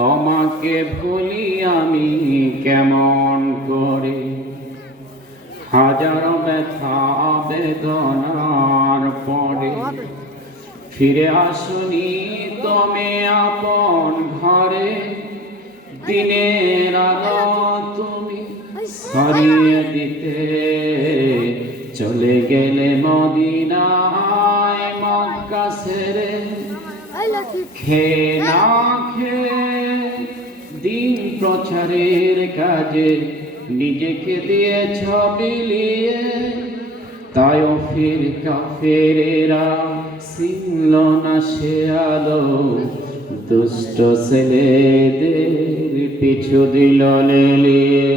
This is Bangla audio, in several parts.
তোমাকে ভুলি আমি কেমন করে, হাজার ব্যথা বেদনার পরে ফিরে আসনি তুমি আপন ঘরে। দিনের আলো তুমি সরিয়ে দিতে চলে গেলে মদিনায় মক্কা ছেড়ে। খেয়ে না খেয়ে দিন প্রচারের কাজে নিজেকে দিয়েছ বিলিয়ে। তায়েফের কাফেরেরা ছিল না সে আলো, দুষ্ট ছেলেদের পিছু দিল লেলিয়ে।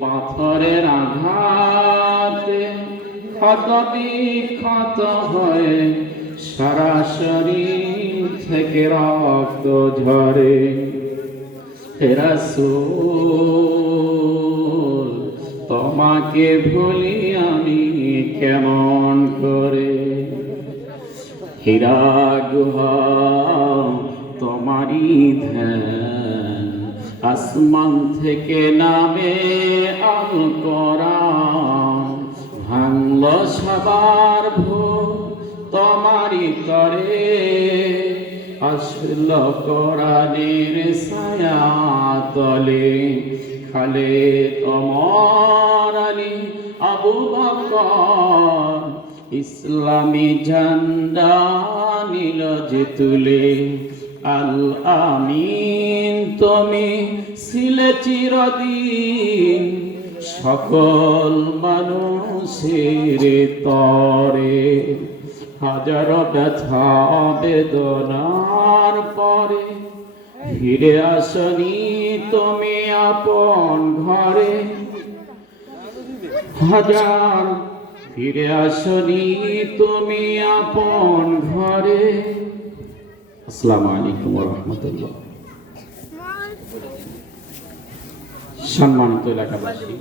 পাথরের আঘাতে ক্ষত বিক্ষত হয়ে সারা শরীর থেকে রক্ত ঝরে। হে রাসূল তোমাকে ভুলি আমি কেমন করে। হীরা গুহা তোমারই ধ্যান, আসমান থেকে নামে আল কোরআন। ভাঙল সবার ভোর তোমারই তরে, আসল কোরআনের ছায়া তলে। খালিদ ওমর আলী আবু বকর ইসলামী ঝান্ডা নিল যে তুলে। আল আমিন তুমি ছিলে চিরদিন সকল মানুষের তরে। হাজার ব্যথা বেদনার পরে ফিরে আসনি তুমি আপন ঘরে। হাজার ফিরে আসনি তুমি আপন ঘরে। আসসালামু আলাইকুম ওয়া রাহমাতুল্লাহ। সম্মানিত এলাকাবাসী,